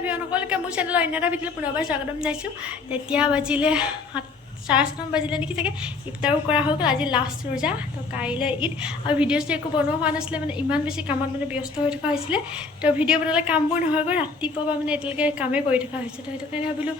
সকলোকে মোৰ চেনেলৰ অন্য এটা ভিডিঅ'লৈ পুনৰবাৰ স্বাগতম জনাইছোঁ। তেতিয়া বাজিলে 7:30 বাজিলে নেকি চাগে। ইফতাৰো কৰা হৈ গ'ল, আজি লাষ্ট ৰোজা, তো কাইলৈ ঈদ। আৰু ভিডিঅ'টো একো বনোৱা হোৱা নাছিলে, মানে ইমান বেছি কামত মানে ব্যস্ত হৈ থকা হৈছিলে। তো ভিডিঅ' বনালে কামবোৰ নহয় গৈ, ৰাতিপুৱা পৰা মানে এতিয়ালৈকে কামেই কৰি থকা হৈছে। তো সেইটো কাৰণে ভাবিলোঁ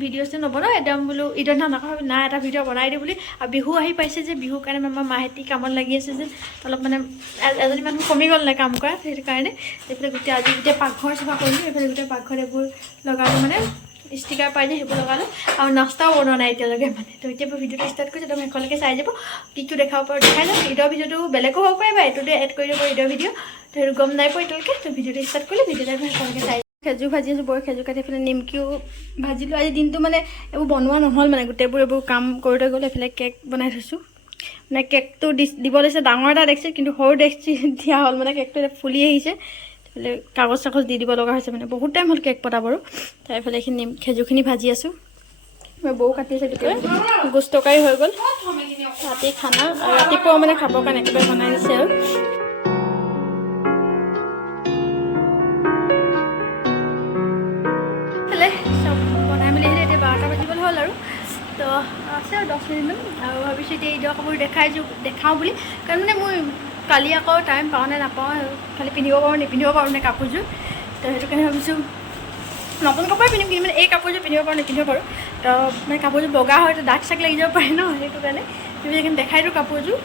ভিডিঅ'টো নবনাওঁ, একদম বোলো ঈদৰ দিনা নকওঁ না এটা ভিডিঅ' বনাই দিওঁ বুলি। আৰু বিহু আহি পাইছে যে, বিহুৰ কাৰণে আমাৰ মাহেঁতি কামত লাগি আছে যে, অলপ মানে এজনী মানুহ কমি গ'ল নাই কাম কৰা, সেইটো কাৰণে এইফালে আজি গোটেই পাকঘৰ চাফা কৰিলোঁ। এইফালে গোটেই পাকঘৰ এইবোৰ লগালোঁ, মানে ষ্টিকাৰ পাই যে সেইবোৰ লগালোঁ। আৰু নাস্তাও বনোৱা নাই এতিয়ালৈকে মানে। তো এতিয়া ভিডিঅ'টো ষ্টাৰ্ট কৰিছোঁ, একদম শেষলৈকে চাই যাব। কি দেখাব পাৰোঁ দেখাই যাম। ঈদৰ ভিডিঅ'টো বেলেগো হ'ব পাৰে বা এইটোতে এড কৰি দিব ঈদৰ ভিডিঅ', তো সেইটো গম নাই পোৱা এতিয়ালৈকে। তো ভিডিঅ'টো ষ্টাৰ্ট কৰিলোঁ, ভিডিঅ'টো শেষলৈকে চাই খেজুৰ ভাজি আছোঁ, বৰ খেজুৰ কাটি এইফালে নিমকিও ভাজিলোঁ। আজি দিনটো মানে এইবোৰ বনোৱা নহ'ল, মানে গোটেইবোৰ এইবোৰ কাম কৰোঁতে গ'ল। এইফালে কেক বনাই থৈছোঁ, মানে কেকটো দিব লৈছে, ডাঙৰ এটা দেখিছে কিন্তু সৰু দেখিছে দিয়া হ'ল, মানে কেকটো ফুলি আহিছে। এইফালে কাগজ চাগজ দি দিব লগা হৈছে, মানে বহুত টাইম হ'ল কেক পতা বাৰু। তাৰ এইফালে এইখিনি খেজুৰখিনি ভাজি আছোঁ, বৌ কাটি আছে। গোটেই গোচ তৰকাৰী হৈ গ'ল, ৰাতি খানা। আৰু ৰাতিপুৱা মানে খাবৰ কাৰণে একেবাৰে বনাই দিছে আৰু। চব বনাই মেলি আহিলে, এতিয়া 12টা বাজিবলৈ হ'ল আৰু। তো আছে আৰু 10 মিনিটমান। আৰু ভাবিছোঁ এতিয়া ঈদৰ কাপোৰ দেখাওঁ বুলি, কাৰণ মানে মই কালি আকৌ টাইম পাওঁ নে নাপাওঁ, খালি পিন্ধিব পাৰোঁ নিপিন্ধিব পাৰোঁ নে কাপোৰযোৰ। তো সেইটো কাৰণে ভাবিছোঁ নতুন কাপোৰে পিন্ধিম, কিন্তু মানে এই কাপোৰযোৰ পিন্ধিব পাৰোঁ নিপিন্ধিব পাৰোঁ। তো মানে কাপোৰযোৰ বগা হয়, তো দাগ চাগ লাগি যাব পাৰে ন, সেইটো কাৰণে তুমি সেইখিনি দেখাই দিওঁ কাপোৰযোৰ।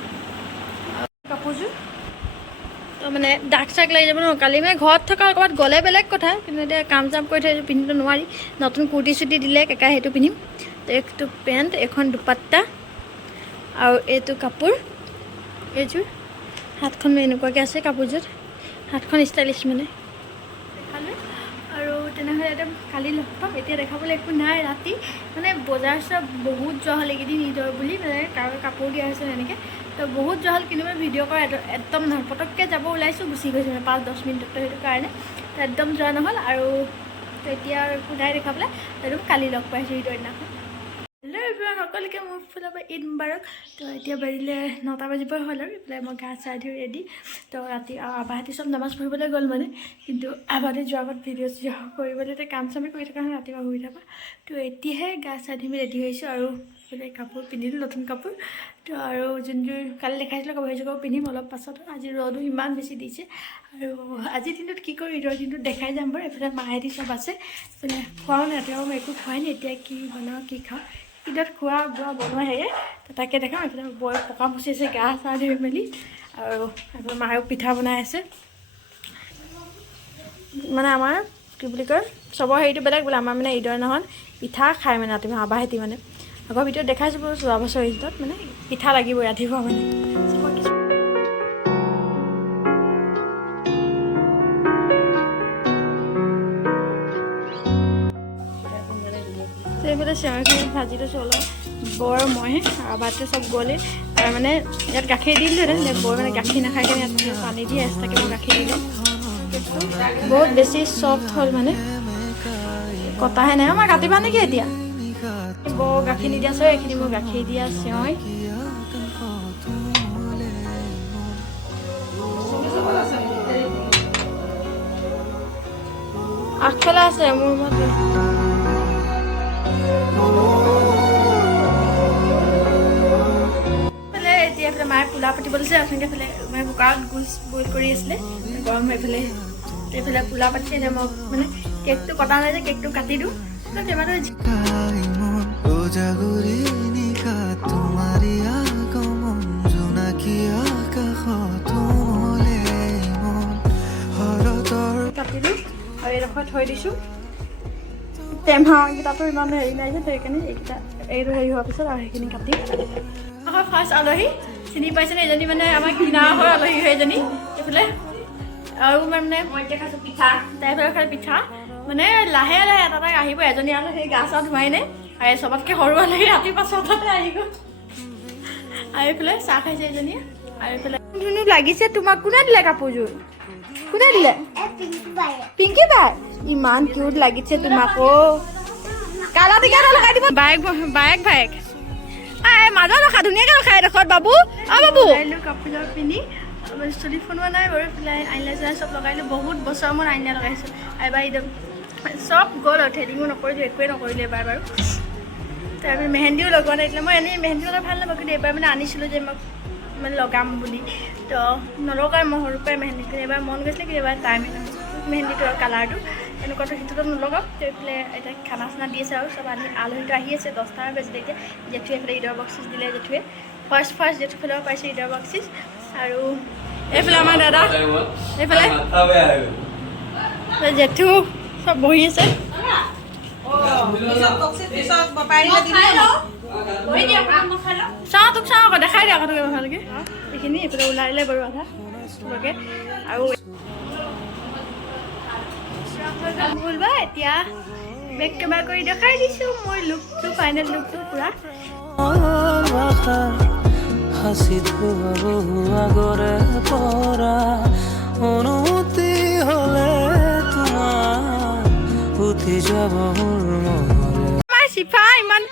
তো মানে দাগ চাগ লাগি যাব ন। কালি মানে ঘৰত থকা ক'ৰবাত গ'লে বেলেগ কথা, কিন্তু এতিয়া কাম চাম কৰি থৈ পিন্ধিব নোৱাৰি। নতুন কুৰ্তি চুৰ্তি দিলে কেকাই সেইটো পিন্ধিম। তো এইটো পেণ্ট, এখন দুপাট্টা, আৰু এইটো কাপোৰ, এইযোৰ হাতখন এনেকুৱাকৈ আছে কাপোৰযোৰ, হাতখন ষ্টাইলিছ মানে দেখালোঁ। আৰু তেনেহ'লে একদম কালি লগ পাম। এতিয়া দেখাবলৈ একো নাই, ৰাতি মানে বজাৰ চব বহুত যোৱা হ'ল এইকেইদিন ঈদৰ বুলি, মানে কাপোৰ দিয়া হৈছে এনেকৈ। তো বহুত যোৱা হ'ল, কিন্তু মানে ভিডিঅ' কৰা একদম নহয়, পটককৈ যাব ওলাইছোঁ, গুচি গৈছোঁ মানে 5-10 মিনিটত। তো সেইটো কাৰণে তো একদম যোৱা নহ'ল। আৰু তো এতিয়া আৰু একো নাই দেখাবলৈ, একদম কালি লগ পাইছোঁ ঈদৰ দিনাখন। হেল্ল' এভৰিৱান, সকলোকে মোৰ ফালৰ পৰা ঈদ মুবাৰক। তো এতিয়া বাজিলে 9টা বাজিবই হ'ল আৰু। এইফালে মই গা চা ধুই ৰেডি। তো ৰাতি আবাহঁতি চব নামাজ পঢ়িবলৈ গ'ল মানে, কিন্তু আবাহঁতি যোৱাৰ আগত ভিডিঅ' কৰিবলৈ এতিয়া কাম চামে কৰি থকা হয় ৰাতিপুৱা শুই থকা। তো এতিয়াহে গা চা ধুই ৰেডি হৈছোঁ, আৰু এইফালে কাপোৰ পিন্ধিলোঁ, নতুন কাপোৰ। তো আৰু যোনযোৰ কালি দেখাইছিলোঁ কাপোৰ, সেইযোৰ কাপোৰ পিন্ধিম অলপ পাছত। আজি ৰ'দো ইমান বেছি দিছে, আৰু আজিৰ দিনটোত কি কৰোঁ ঈদৰ দিনটোত দেখাই যাম বাৰু। এইফালে মাহেঁতি চব আছে, এইফালে খোৱাও নাই, ৰাতিপুৱা মই একো খোৱাই নাই। এতিয়া কি বনাওঁ কি খাওঁ, ঈদত খোৱা বোৱা বনোৱা সেয়ে, তো তাকে দেখাম। এইফালে বৌ পকা মুচি আছে গা চা ধুই মেলি, আৰু এইফালে মায়েও পিঠা বনাই আছে। মানে আমাৰ কি বুলি কয়, চবৰ হেৰিটো বেলেগ বোলে। আমাৰ মানে ঈদৰ দিনাখন পিঠা খায় মানে ৰাতিপুৱা আবাহঁতি, মানে আগৰ ভিডিঅ'ত দেখাইছোঁ বাৰু যোৱা বছৰ ঈদত মানে পিঠা লাগিবই ৰাতিপুৱা মানে। এইফালে চেৱাইখিনি ভাজি লৈছোঁ অলপ, বৰ মইহে আবাহঁতে চব গ'লে। আৰু মানে ইয়াত গাখীৰ দি দিলোঁ, বৌ মানে গাখীৰ নাখায় কাৰণে ইয়াত পানী দি এক্সট্ৰাকৈ মই গাখীৰ দিলোঁ। বহুত বেছি চফ্ট হ'ল, মানে কটাহে নাই। মই কাটিবা নেকি এতিয়া? বৌ গাখীৰ নিদিয়া আছে, এইখিনি মোৰ গাখীৰ দিয়া চেৱৈ। আগফালে আছে মোৰ ৰুমত। এতিয়া এইফালে মায়ে পোলাও পাতিব লৈছে, আপোনালোকে এইফালে মানে কুকাৰত গোচ বইল কৰি আছিলে গৰম। এইফালে পোলাও পাতিছে। এতিয়া মই মানে কেকটো কটা নাই যে, কেকটো কাটি দিওঁ। টেমাটো কাটিলোঁ আৰু এইডোখৰ থৈ দিছোঁ। টেমাকেইটাতো ইমান হেৰি নাই যে, সেইকাৰণে এইকেইটা এইটো হেৰি হোৱাৰ পিছত আৰু সেইখিনি কাটি। ফাৰ্ষ্ট আলহী চিনি পাইছেনে? এজনী মানে আমাৰ কিনাৰৰ ঘৰৰ আলহী হয় এজনী। এইফালে আৰু মানে মই এতিয়া খাইছোঁ পিঠা, তাইফালে খাই পিঠা। মানে লাহে লাহে এটা আহিব, এজনী আলহী গা চা ধুৱাই নাই, আৰু চবতকৈ সৰু আলহী ৰাতিপুৱা 6টাতে আহি গ'ল। আৰু এইফালে চাহ খাইছে এজনীয়ে। আৰু এইফালে ধুনু লাগিছে তোমাক। কোনে দিলে কাপোৰযোৰ? কোনে দিলে? পিংকি বাই। ইমান কিউট লাগিছে তোমাকো। কালা টিকা এটা লগাই দিব। বায়েক মাজত ৰখা, ধুনীয়াকৈ ৰখা এডোখৰত বাবু। বাবু কাপোৰযোৰ পিন্ধি চুলি ফোনোৱা নাই বাৰু, পেলাই আইনা চাইনা চব লগাইলোঁ। বহুত বছৰ মূৰত আইনা লগাইছোঁ। এবাৰ ঈদত চব গ'ল আৰু থ্ৰেডিঙো নকৰিলোঁ একোৱে নকৰিলোঁ এবাৰ বাৰু তাৰপিছত মেহেন্দিও লগোৱা নাছিলে মই এনেই মেহেন্দি লগাই ভাল নাপাওঁ কিন্তু এইবাৰ মানে আনিছিলোঁ যে মই মানে লগাম বুলি তো নলগাই মই সৰুৰ পৰাই মেহেন্দিটো এবাৰ মন গৈছিলে কিন্তু এবাৰ টাইমে নহয় মেহেন্দিটো আৰু কালাৰটো এনেকুৱাটো সিটোতো নলগাওঁ তো এইফালে এতিয়া খানা চানা দি আছে আৰু চব আলহীটো আহি আছে 10টামান বাজিলে এতিয়া জেঠুৱে এইফালে ঈদৰ বক্সিছ দিলে জেঠুৱে ফাৰ্ষ্ট জেঠু ফালৰ পাইছে ঈদৰ বক্সিছ আৰু এইফালে আমাৰ দাদা এইফালে জেঠু চব বহি আছে চাওঁ তোক চাওঁ আকৌ দেখাই দিয়া আকৌ তোক ভালকৈ এইখিনি এইফালে ওলাই দিলে বাৰু আধা চবকে আৰু বুলবা এতিয়া বেক কেমেৰা কৰি দেখাই দিছোঁ মোৰ লুকটো ফাইনেল লুকটো পূৰা হাসি আগরে পরা অনুমতি হলে তোমার উঠি যাব আমার শিফা ইমান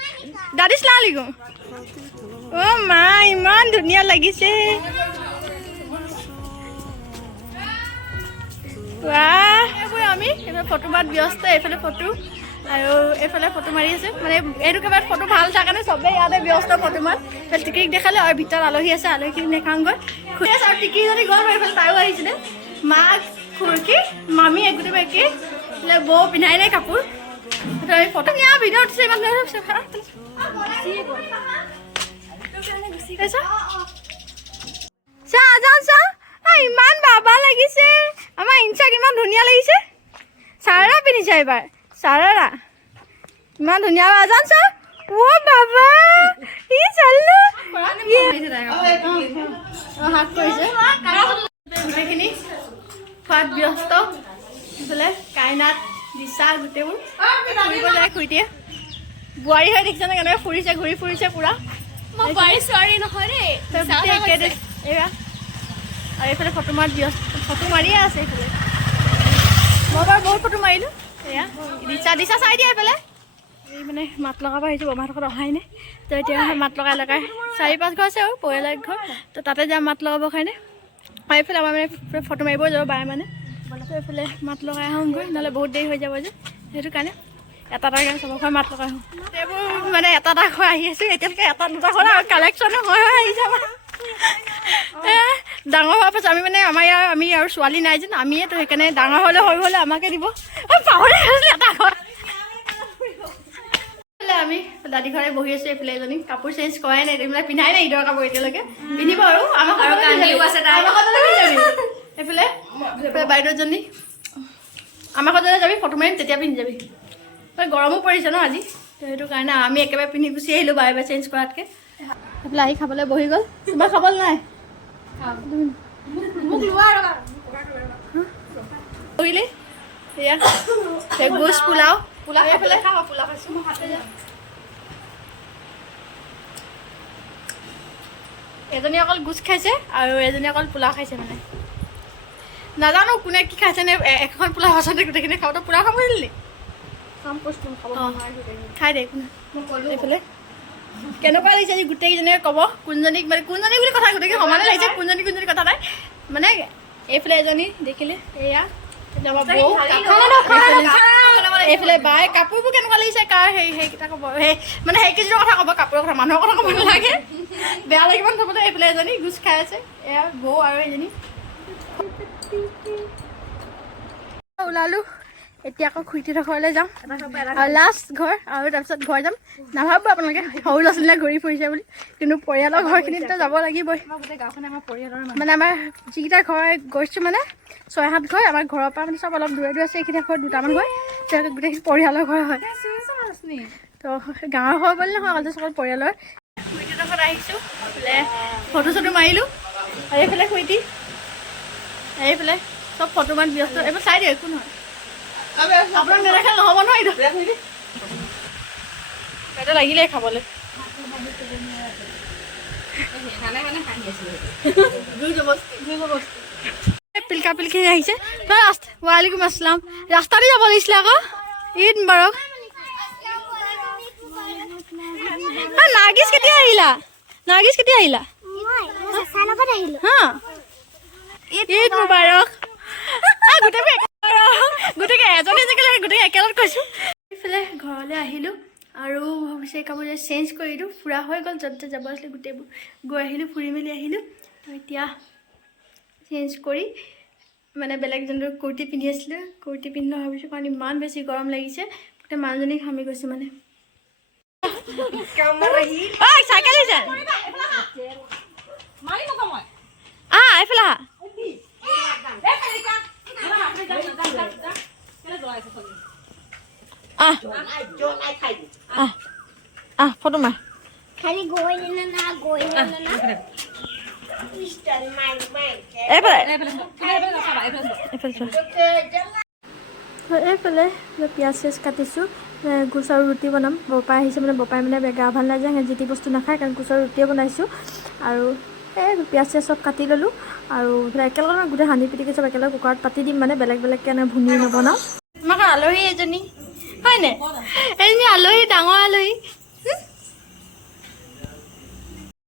দাদি সালাম আলাইকুম ও মা ইমান ধুনীয়া লাগিছে আমি এইফালে ফটো মাত ব্যস্ত এইফালে ফটো আৰু এইফালে ফটো মাৰি আছে মানে এইটো কেইবাৰ ফটো ভাল থাকে কাৰণে চবেই ইয়াতে ব্যস্ত ফটো মাত টিকিক দেখালে আৰু ভিতৰত আলহী আছে আলহীখিনি দেখাওঁগৈ খুৰি আছে আৰু টিকি যদি গ'ল এইফালে তাইও আহিছিলে মাক খুৰকি মামী গোটেই একে বৌ পিন্ধাই নাই কাপোৰ ফটো নিয়া ভিডিঅ' উঠিছে ইমান চা যাওঁ চা ইমান বাবা লাগিছে আমাৰ ইনচাক ইমান ধুনীয়া লাগিছে চাৰাৰা পিন্ধিছে এইবাৰ চাৰাৰা ইমান ধুনীয়া আজান চা ও বাবা ই চাল্লু হাত কৰিছে গোটেইখিনি খোৱাত ব্যস্ত এইফালে কাইনাত দিছা গোটেইবোৰ ফুৰিব যায় খুইটিয়ে বোৱাৰী হৈ দেখিছে নে কেনেকৈ ফুৰিছে ঘূৰি ফুৰিছে পূৰা বোৱাৰী ছোৱালী নহয় দেই এয়া আৰু এইফালে ফটো মাৰি ব্যস্ত ফটো মাৰিয়ে আছে এইফালে মই বাৰু বহুত ফটো মাৰিলোঁ এয়া দিছা চাই দিয়া এইফালে এই মানে মাত লগাব আহিছোঁ বৰমাহঁতৰ অহাই নাই তো এতিয়া মাত লগাই 4-5 ঘৰ আছে আৰু পৰিয়ালৰ ঘৰ তো তাতে যাম মাত লগাবৰ কাৰণে আৰু এইফালে আমাৰ মানে ফটো মাৰিব যাব বাৰে মানে তো এইফালে মাত লগাই আহোঁগৈ নহ'লে বহুত দেৰি হৈ যাব যে সেইটো কাৰণে এটা চবৰ ঘৰ মাত লগাই আহোঁ এইবোৰ মানে এটা ঘৰ আহি আছোঁ এতিয়ালৈকে এটা দুটা ঘৰ কালেকশ্যনো হয় আহিছে আমাৰ ডাঙৰ হোৱাৰ পাছত আমি মানে আমি আৰু ছোৱালী নাই যেন আমিয়ে তো সেইকাৰণে ডাঙৰ হ'লে সৰু হ'লে আমাকে দিব পাহৰি এটা ঘৰ আমি দাদী ঘৰে বহি আছোঁ এইফালে এজনী কাপোৰ চেঞ্জ কৰাই নাই এইবিলাক পিন্ধাই নাই ঈদৰ কাপোৰ এতিয়ালৈকে পিন্ধিব আৰু আমাৰ এইফালে বাইদেউজনী আমাৰ ঘৰলৈ যাবি ফটো মাৰিম তেতিয়া পিন্ধি যাবি গৰমো পৰিছে ন আজি সেইটো কাৰণে আমি একেবাৰে পিন্ধি গুচি আহিলোঁ বাৰে বাৰে চেঞ্জ কৰাতকৈ এইফালে আহি খাবলৈ বহি গ'ল তোমাৰ খাবলৈ নাই বহিলে এয়া গোছ পোলাও এইফালে পোলাও খাইছোঁ এজনী অকল গোছ খাইছে আৰু এজনী অকল পোলাও খাইছে মানে নাজানো কোনে কি খাইছে নে এখন পোলাও আচলতে গোটেইখিনি খাওঁতে পোলাও খাব দিলি খাই দে এইফালে কেনেকুৱা লাগিছে আজি গোটেইকেইজনীয়ে ক'ব কোনজনীক মানে কোনজনী বুলি কথা গোটেইখিনি সমানে লাগিছে কোনজনী কথা নাই মানে এইফালে এজনী দেখিলে এয়া বৌ এইফালে বাই কাপোৰবোৰ কেনেকুৱা লাগিছে কাৰ সেইকেইটা ক'ব মানে সেইকেইজনৰ কথা ক'ব কাপোৰৰ কথা মানুহৰ কথা ক'ব নালাগে বেয়া লাগিব থ'বলৈ এইফালে এজনী গোছ খাই আছে এয়া বৌ আৰু এজনী ওলালোঁ এতিয়া আকৌ খুৰীটিহঁতৰ ঘৰলৈ যাম আৰু লাষ্ট ঘৰ আৰু তাৰপিছত ঘৰ যাম নাভাবোঁ আপোনালোকে সৰু ল'ৰা ছোৱালীবিলাক ঘূৰি ফুৰিছে বুলি কিন্তু পৰিয়ালৰ ঘৰখিনিতো যাব লাগিবই মানে আমাৰ যিকেইটা ঘৰ গৈছোঁ মানে 6-7 ঘৰ আমাৰ ঘৰৰ পৰা মানে চব অলপ দূৰে দূৰে আছে এইকেইটা ঘৰ দুটামান ঘৰ তেওঁলোকে গোটেইখিনি পৰিয়ালৰ ঘৰ হয় তো গাঁৱৰ ঘৰ বুলি নহয় অকল অকল পৰিয়ালৰ খুৰীটিহঁতৰ ঘৰত আহিছোঁ এইফালে ফটো চটো মাৰিলোঁ আৰু এইফালে খুৰীটি এইফালে চব ফটো মান ব্যস্ত এইবোৰ চাই দিওঁ একো নহয় আপোনাক নেদেখা নহ'ব নহয় এইটো বাইদেউ লাগিলে খাবলৈ পিলকা পিলকি আহিছে তই ৱালেকুম আসসালাম ৰাস্তা দি যাব লাগিছিলে আকৌ ঈদ মুবাৰক নাৰ্গিছ কেতিয়া আহিলা হা ঈদ মুবাৰক গোটেই গোটেই এজনী জেগালে গোটেই একেলগে কৈছোঁ এইফালে ঘৰলৈ আহিলোঁ আৰু ভাবিছোঁ এই কাপোৰ চেঞ্জ কৰিলোঁ ফুৰা হৈ গ'ল য'ত যাব আছিলে গোটেইবোৰ গৈ আহিলোঁ ফুৰি মেলি আহিলোঁ এতিয়া চেঞ্জ কৰি মানে বেলেগ যোনটো কুৰ্তি পিন্ধি আছিলোঁ কুৰ্তি পিন্ধিলোঁ ভাবিছোঁ কাৰণ ইমান বেছি গৰম লাগিছে গোটেই মানুহজনী ঘামি গৈছে মানে চাইকেল এইফালে ফটো মাৰ খালি গৈ না এইফালে পিঁয়াজ চিয়াজ কাটিছোঁ গোচ আৰু ৰুটি বনাম বপাই আহিছে মানে বপাই মানে গা ভাল নাই যে যি টি বস্তু নাখায় কাৰণ গোচ আৰু ৰুটিয়ে বনাইছোঁ আৰু এই পিঁয়াজ চিয়াজ চব কাটি ল'লোঁ আৰু একেলগে গোটেই সানি পিটিকি চব একেলগে কুকাৰত পাতি দিম মানে বেলেগ বেলেগকৈ ভুনি নবনাওঁ আমাক আলহী এজনী হয়নে এজনী আলহী ডাঙৰ আলহী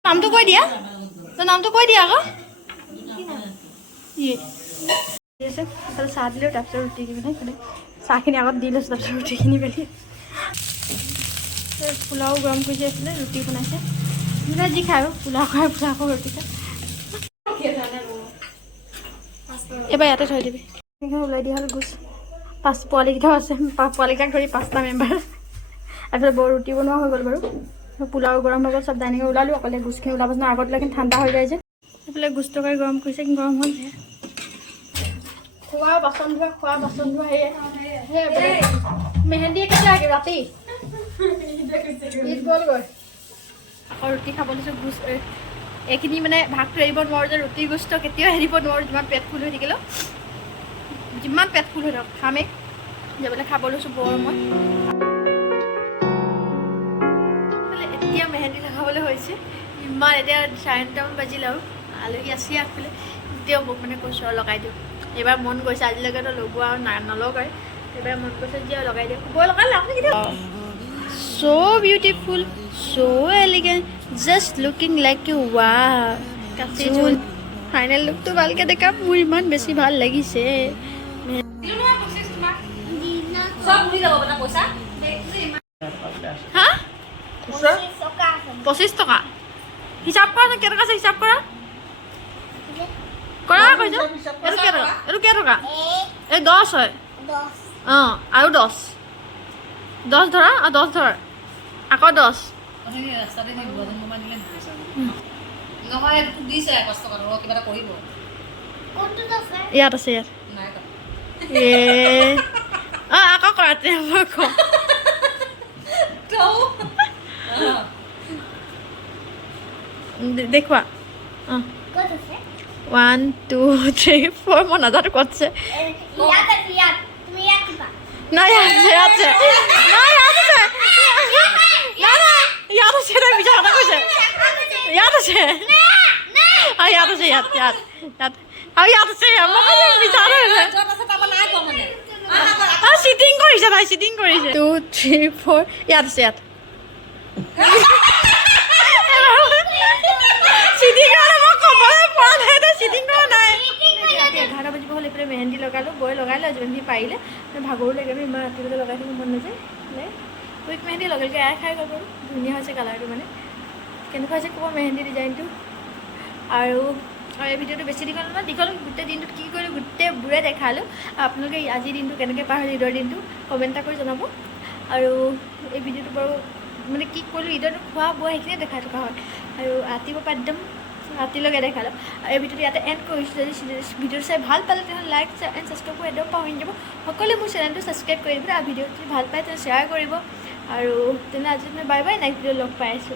নামটো কৈ দিয়া তই নামটো কৈ দিয়া আকৌ চাহ দিলোঁ তাৰপিছত ৰুটি দি পিনে চাহখিনি আগত দি লৈছোঁ তাৰপিছত ৰুটিখিনি মেলি পোলাও গৰম কৰি আছিলে ৰুটি বনাইছে যি খায় আৰু পোলাও খাই ৰুটি খায় এইবাৰ ইয়াতে থৈ দিবি সেইখিনি ওলাই দিয়া হ'ল গোচ পোৱালিকেইটাও আছে পোৱালিকেইটাক ধৰি 5টা মেম্বাৰ তাৰপিছত বৰ ৰুটি বনোৱা হৈ গ'ল বাৰু পোলাও গৰম হৈ গ'ল চব ডাইনিঙত ওলালোঁ অকলে গোচখিনি ওলাব নহয় আগত ওলাই কিন্তু ঠাণ্ডা হৈ যায় যে এইফালে গোচ তৰকাৰী গৰম কৰিছে কিন্তু গৰম হ'ল খোৱা বাচন ধোৱা সেয়ে মেহেন্দি কেতিয়া লাগে ৰাতি গ'লগৈ আকৌ ৰুটি খাব লৈছোঁ গোচ এইখিনি মানে ভাগটো এৰিব নোৱাৰোঁ যে ৰুটিৰ গোচটো কেতিয়াও এৰিব নোৱাৰোঁ যিমান পেট ফুল হৈ থাকিলেও যিমান পেট ফুল হৈ থাকক খামেই যাবলৈ খাব লৈছোঁ বৰ মই এতিয়া মেহেন্দি লগাবলৈ হৈছে ইমান এতিয়া 9:30মান বাজিল আৰু আলহী আছে আগফালে এতিয়াও মোক মানে কৈছোঁ আৰু লগাই দিওঁ এইবাৰ মন গৈছে আজিলৈকেতো লগোৱা আৰু নলগাই এইবাৰ মন গৈছে যে লগাই দিওঁ বৈ লগালে আপুনি so beautiful so elegant just looking like you wow কাচিজুল ফাইনেল লুকটো ভালকে দেখা মোৰ ইমান বেছি ভাল লাগিছে হা 25 টকা হিচাপ কৰা না কেটকা হিচাপ কৰা কৰা কৈছো এইটো কেটকা এই 10 হয় 10 আৰু 10 ধৰা আৰু 10 ধৰ আকৌ 10 ৰাস্তাতে নি বজন মোবাইল দিলে নহয় এইটো দিছে 5 টকা ৰ কিবা এটা কৰিব কোনটো আছে ইয়াত আছে ইয়াত নাই আকৌ কৰাতে মই কম দেখুৱা ক'ত আছে 1 2 3 4 মই নাজানো ক'ত আছে ইয়াত আছে ইয়াত তুমি ইয়াত কিবা নাই ইয়াত আছে বিজা কথা কৈছে ইয়াত আছে আৰু ইয়াত আছে ইয়াত আৰু ইয়াত আছে মই বিচাৰো চিটিং কৰিছে ভাই চিটিং কৰিছে 2 3 4 ইয়াত আছে ইয়াত চিটিং কৰা মই ক'বলৈ পৰা নাই দে চিটিং কৰা নাই 11টা বাজিব হ'ল এইফালে মেহেন্দি লগালোঁ বৈ লগালোঁ যিমানখিনি পাৰিলে ভাগৰো লাগে আমি ইমান ৰাতিলৈকে লগাই থাকিব মন নাযায় কুইক মেহেন্দি লগালকৈ এৰাই খাই গ'ল বাৰু ধুনীয়া হৈছে কালাৰটো মানে কেনেকুৱা হৈছে ক'ব মেহেন্দি ডিজাইনটো আৰু এই ভিডিঅ'টো বেছি দীঘল নহয় দীঘল গোটেই দিনটোত কি কৰিলোঁ গোটেইবোৰে দেখালোঁ আপোনালোকে আজিৰ দিনটো কেনেকৈ পাৰ হ'ল ঈদৰ দিনটো কমেণ্ট এটা কৰি জনাব আৰু এই ভিডিঅ'টো বাৰু মানে কি কৰিলোঁ ঈদৰটো খোৱা বোৱা সেইখিনিয়ে দেখাই থকা হয় আৰু ৰাতিপুৱা পৰা একদম ৰাতিলৈকে দেখালোঁ আৰু এই ভিডিঅ'টো ইয়াতে এণ্ড কৰিছোঁ যদি ভিডিঅ'টো চাই ভাল পালে তেনেহ'লে লাইক এণ্ড ছাবস্ক্ৰাইব কৰি একদম পাহৰি যাব সকলোৱে মোৰ চেনেলটো ছাবস্ক্ৰাইব কৰি দিব আৰু ভিডিঅ'টো ভাল পায় তেনে শ্বেয়াৰ কৰিব আৰু তেনে আজি বাই বাই নেক্সট ভিডিঅ' লগ পাই আছোঁ